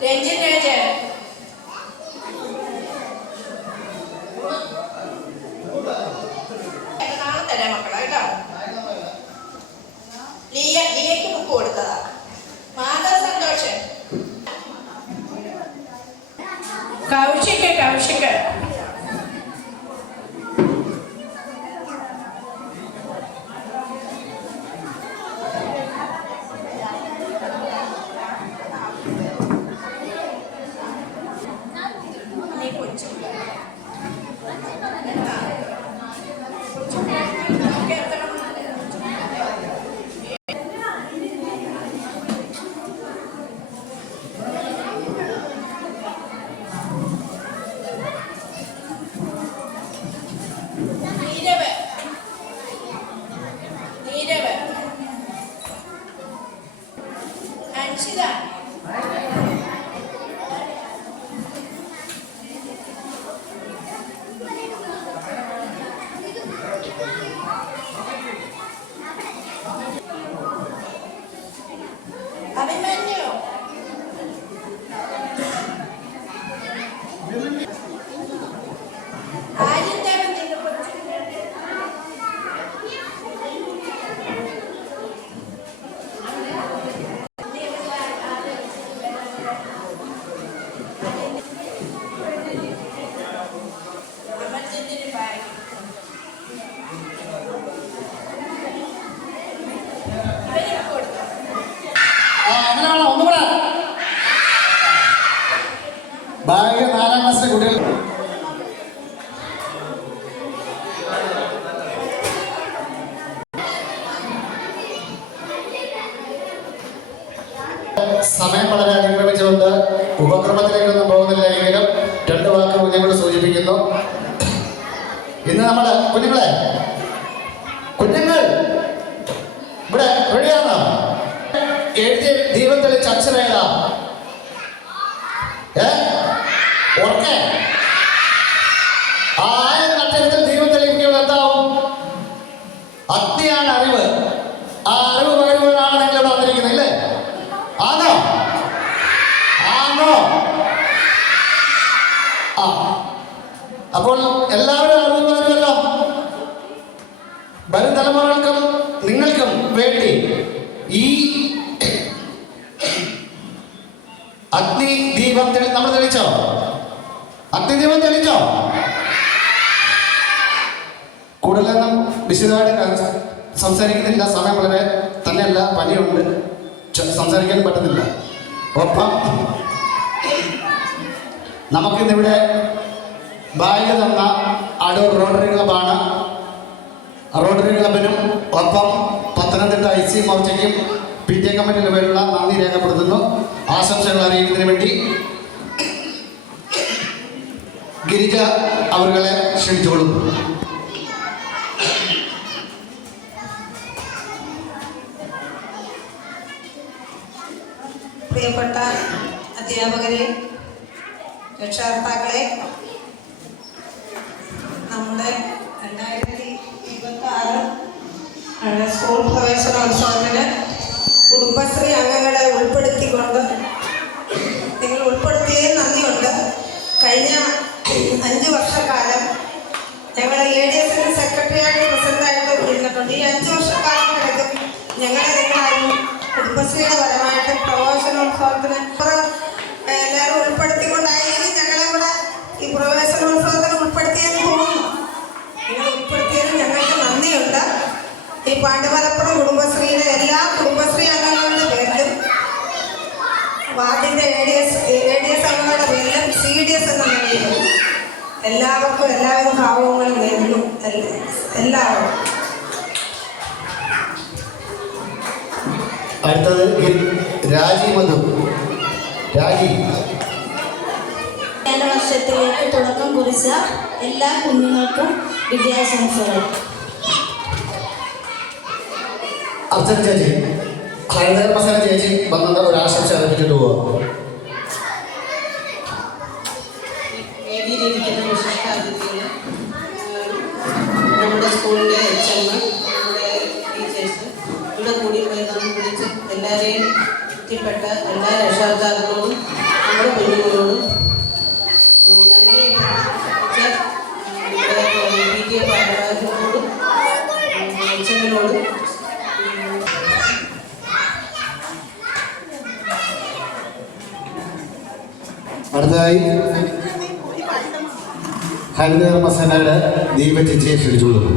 രഞ്ജിൻ രാജ നാളെ തരാം മക്കളെ കേട്ടോ. ലിയക്ക് ബുക്ക് കൊടുത്തതാ. മാധവ് സന്തോഷ് കൗശിക് നീരവ് അൻഷിത അഭിമന്യു ആര്യന്താണ് നിന്നെ അമർജിത്തിന് ബാഗ് ഇവരെ കൊടുത്തു. ബാഗ് 4ാം ക്ലാസ്സിലെ കുട്ടികൾ സമയം വളരെ അതിക്രമിച്ചുകൊണ്ട് ഉപക്രമത്തിലേക്കൊന്നും പോകുന്നില്ലെങ്കിലും 2 വാക്ക് കുഞ്ഞുങ്ങളോട് സൂചിപ്പിക്കുന്നു. ഇന്ന് നമ്മൾ കുഞ്ഞുങ്ങൾ ഇവിടെ റെഡിയാണോ? അക്ഷരേതാ? ഓർക്കെ ആയിരം അക്ഷരത്തിൽ ദീപം തെളിയിക്കുമ്പോൾ എന്താവും? അഗ്നിയാണ് അറിവ്. ആ അറിവ് പകരുവാനാണ് നിങ്ങൾ ഇവിടെ വന്നിരിക്കുന്നത്, ഇല്ലേ? ആണോ? ആണോ? ആ, അപ്പോൾ എല്ലാവരും അറിവ് പകരുമല്ലോ. വരും തലമുറകൾക്കും നിങ്ങൾക്കും വേണ്ടി ഈ അഗ്നി ദീപം നമ്മൾ തെളിച്ചോ? അഗ്നിദീപം തെളിച്ചോ? കൂടുതലൊന്നും വിശദമായിട്ട് സംസാരിക്കുന്നില്ല, സമയം വളരെ തന്നെയല്ല, പനിയുണ്ട്, സംസാരിക്കാൻ പറ്റുന്നില്ല. ഒപ്പം നമുക്കിന്നിവിടെ ബാഗ് തന്ന അടൂർ റോട്ടറി ക്ലബാണ്. റോട്ടറി ക്ലബിനും ഒപ്പം പത്തനംതിട്ട IC മോർച്ചയ്ക്കും PTA കമ്മിറ്റിയുടെ പേരുള്ള നന്ദി രേഖപ്പെടുത്തുന്നു. ആശംസകൾ അറിയിക്കുന്നതിന് വേണ്ടി ഗിരിജ അവരുടെ ക്ഷണിച്ചുകൊള്ളുന്നു. പ്രിയപ്പെട്ട അധ്യാപകരെ, രക്ഷകർത്താക്കളെ, നമ്മുടെ 2026 സ്കൂൾ പ്രവേശനോത്സവത്തിന് കുടുംബശ്രീ അംഗങ്ങളെ ഉൾപ്പെടുത്തിക്കൊണ്ട് നിങ്ങൾ ഉൾപ്പെടുത്തിയതിൽ നന്ദിയുണ്ട്. കഴിഞ്ഞ 5 വർഷക്കാലം ഞങ്ങൾ ADSന് സെക്രട്ടറിയായിട്ട് പ്രസിഡന്റായിട്ട് ഇരുന്നിട്ടുണ്ട്. ഈ 5 വർഷക്കാലത്തിനകം നിങ്ങളാരും കുടുംബശ്രീയുടെ പരമായിട്ട് പ്രവേശനോത്സവത്തിന് എല്ലാവരും ഉൾപ്പെടുത്തിക്കൊണ്ടായിരിക്കും ഞങ്ങളെ കൂടെ ഈ പ്രവേശനോത്സവത്തിന് ഉൾപ്പെടുത്തിയെന്ന് തോന്നുന്നു. നിങ്ങൾ ഉൾപ്പെടുത്തിയതിന് ഞങ്ങൾക്ക് നന്ദിയുണ്ട്. ഈ പാണ്ഡ്യമലപ്പുറം കുടുംബശ്രീയിലെ എല്ലാ കുടുംബശ്രീ അംഗങ്ങളുടെ പേരിലും വാർഡിൻ്റെ ADS അംഗങ്ങളുടെ പേരിലും CDS എന്ന നിലയിലും എല്ലാവർക്കും എല്ലാവിധ ഭാവങ്ങളും നേരുന്നു. എല്ലാവരും അടുത്തത് രാജി മധു. രാജി. വർഷത്തിലേക്ക് തുടക്കം കുറിച്ച എല്ലാ കുഞ്ഞുങ്ങൾക്കും വിദ്യാശംസകൾ. അർച്ചന ചേച്ചി, ഹരിതകർമ്മ മസാല ചേച്ചി വന്നത് ഒരു ആശംസ അറിയിച്ചിട്ട് പോവാം. വേദിയിലിരിക്കുന്ന വിശിഷ്ടാതിഥികൾ, നമ്മുടെ സ്കൂളിലെ HM, നമ്മുടെ ടീച്ചേഴ്സ്, ഇവിടെ കൂടി വിളിച്ച് എല്ലാവരെയും എത്തിപ്പെട്ട എല്ലാ രക്ഷകർത്താക്കളോടും നമ്മുടെ കുഞ്ഞുങ്ങളോടും ഞങ്ങളെ ഇവിടെ PTA ഭാരവാഹികളോടും HMനോടും അടുത്തതായി ഹരിതകർമ്മ സേനയുടെ ദീപ ചേച്ചിയെ ക്ഷണിച്ചുകൊള്ളുന്നു.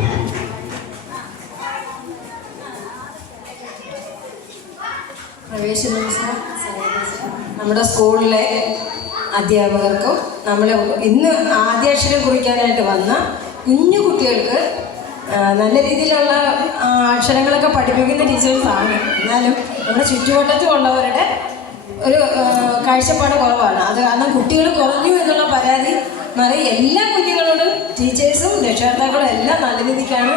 പ്രവേശനോത്സവം നമ്മുടെ സ്കൂളിലെ അധ്യാപകർക്കും നമ്മളെ ഇന്ന് ആദ്യാക്ഷരം കുറിക്കാനായിട്ട് വന്ന കുഞ്ഞു കുട്ടികൾക്ക് നല്ല രീതിയിലുള്ള അക്ഷരങ്ങളൊക്കെ പഠിപ്പിക്കുന്ന ടീച്ചേഴ്സാണ്. എന്നാലും നമ്മുടെ ചുറ്റുവട്ടത്തുള്ളവരുടെ ഒരു കാഴ്ചപ്പാട് കുറവാണ്. അത് കാരണം കുട്ടികൾ കുറഞ്ഞു എന്നുള്ള പരാതി മാറി എല്ലാ കുഞ്ഞുങ്ങളോടും ടീച്ചേഴ്സും രക്ഷകർത്താക്കളും എല്ലാം നല്ല രീതിക്കാണ്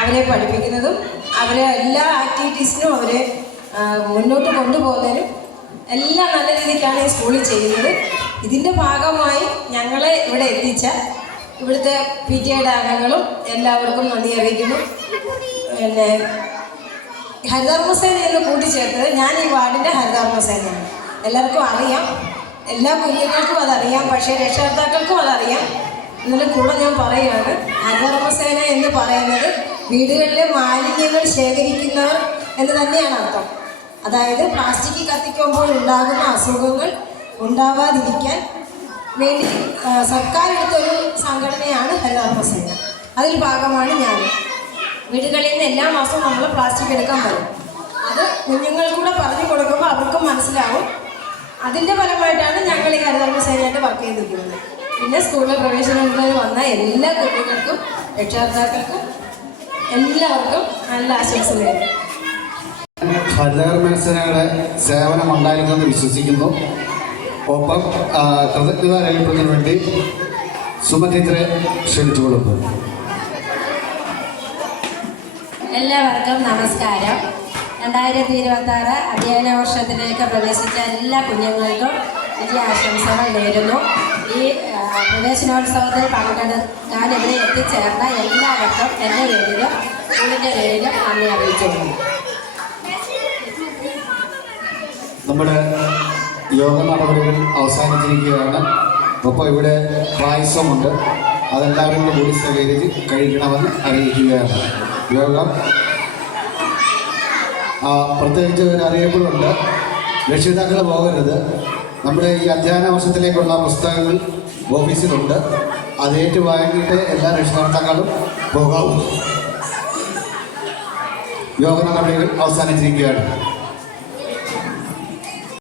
അവരെ പഠിപ്പിക്കുന്നതും അവരെ എല്ലാ ആക്ടിവിറ്റീസിനും അവരെ മുന്നോട്ട് കൊണ്ടുപോകുന്നതിനും എല്ലാം നല്ല രീതിക്കാണ് ഈ സ്കൂളിൽ ചെയ്യുന്നത്. ഇതിൻ്റെ ഭാഗമായി ഞങ്ങളെ ഇവിടെ എത്തിച്ച ഇവിടുത്തെ PTA അംഗങ്ങളും എല്ലാവർക്കും നന്ദി അറിയിക്കുന്നു. പിന്നെ ഹരിതകർമ്മസേന എന്ന് കൂട്ടിച്ചേർത്തത് ഞാൻ ഈ വാർഡിൻ്റെ ഹരിതകർമ്മസേനയാണ്. എല്ലാവർക്കും അറിയാം, എല്ലാ കുഞ്ഞുങ്ങൾക്കും അതറിയാം, പക്ഷേ രക്ഷകർത്താക്കൾക്കും അതറിയാം. എന്നാലും കൂടെ ഞാൻ പറയുകയാണ്, ഹരിതകർമ്മസേന എന്ന് പറയുന്നത് വീടുകളിലെ മാലിന്യങ്ങൾ ശേഖരിക്കുന്നവർ എന്ന് തന്നെയാണ് അർത്ഥം. അതായത് പ്ലാസ്റ്റിക് കത്തിക്കുമ്പോൾ ഉണ്ടാകുന്ന അസുഖങ്ങൾ ഉണ്ടാവാതിരിക്കാൻ വേണ്ടി സർക്കാർ എടുത്തൊരു സംഘടനയാണ് ഹരിതകർമ്മസേന. അതിൽ ഭാഗമാണ് ഞാൻ. വീടുകളിൽ നിന്ന് എല്ലാ മാസവും നമ്മൾ പ്ലാസ്റ്റിക് എടുക്കാൻ വരും. അത് കുഞ്ഞുങ്ങൾക്കൂടെ പറഞ്ഞു കൊടുക്കുമ്പോൾ അവർക്കും മനസ്സിലാവും. അതിൻ്റെ ഫലമായിട്ടാണ് ഞങ്ങൾ ഈ ഹരിതകർമ്മസേനയായിട്ട് വർക്ക് ചെയ്തിരിക്കുന്നത്. പിന്നെ സ്കൂളിലെ പ്രവേശനങ്ങളിൽ വന്ന എല്ലാ കുട്ടികൾക്കും രക്ഷകർത്താക്കൾക്കും എല്ലാവർക്കും നല്ല ആശംസകൾ. ഹരിതകർമ്മ സേനയുടെ സേവനം ഉണ്ടായിരുന്നെന്ന് വിശ്വസിക്കുന്നു. ഒപ്പം കൃതജ്ഞത രേഖപ്പെടുന്നതിന് വേണ്ടി സുമതിയെ ക്ഷണിച്ചുകൊള്ളുന്നു. എല്ലാവർക്കും നമസ്കാരം. 2026 അധ്യയന വർഷത്തിലേക്ക് പ്രവേശിച്ച എല്ലാ കുഞ്ഞുങ്ങൾക്കും വിജയാശംസകൾ നേരുന്നു. ഈ പ്രവേശനോത്സവത്തിൽ പങ്കെടുക്കാൻ ഇവിടെ എത്തിച്ചേർന്ന എല്ലാവർക്കും എൻ്റെ പേരിലും സ്കൂളിൻ്റെ പേരിലും നന്ദി അറിയിച്ചുകൊള്ളുന്നു. നമ്മുടെ യോഗ നടപടികൾ അവസാനിച്ചിരിക്കുകയാണ്. ഒപ്പം ഇവിടെ പായസമുണ്ട്, അതെല്ലാവരും കൂടി സഹകരിച്ച് കഴിക്കണമെന്ന് അറിയിക്കുകയാണ്. യോഗം പ്രത്യേകിച്ച് ഒരു അറിയിപ്പുണ്ട്, രക്ഷിതാക്കൾ പോകരുത്. നമ്മുടെ ഈ അധ്യയന വർഷത്തിലേക്കുള്ള പുസ്തകങ്ങൾ ഓഫീസിലുണ്ട്, അതേറ്റ് വാങ്ങിയിട്ട് എല്ലാ രക്ഷിതാക്കളും പോകാവുന്നു. യോഗ നടപടികൾ അവസാനിച്ചിരിക്കുകയാണ്.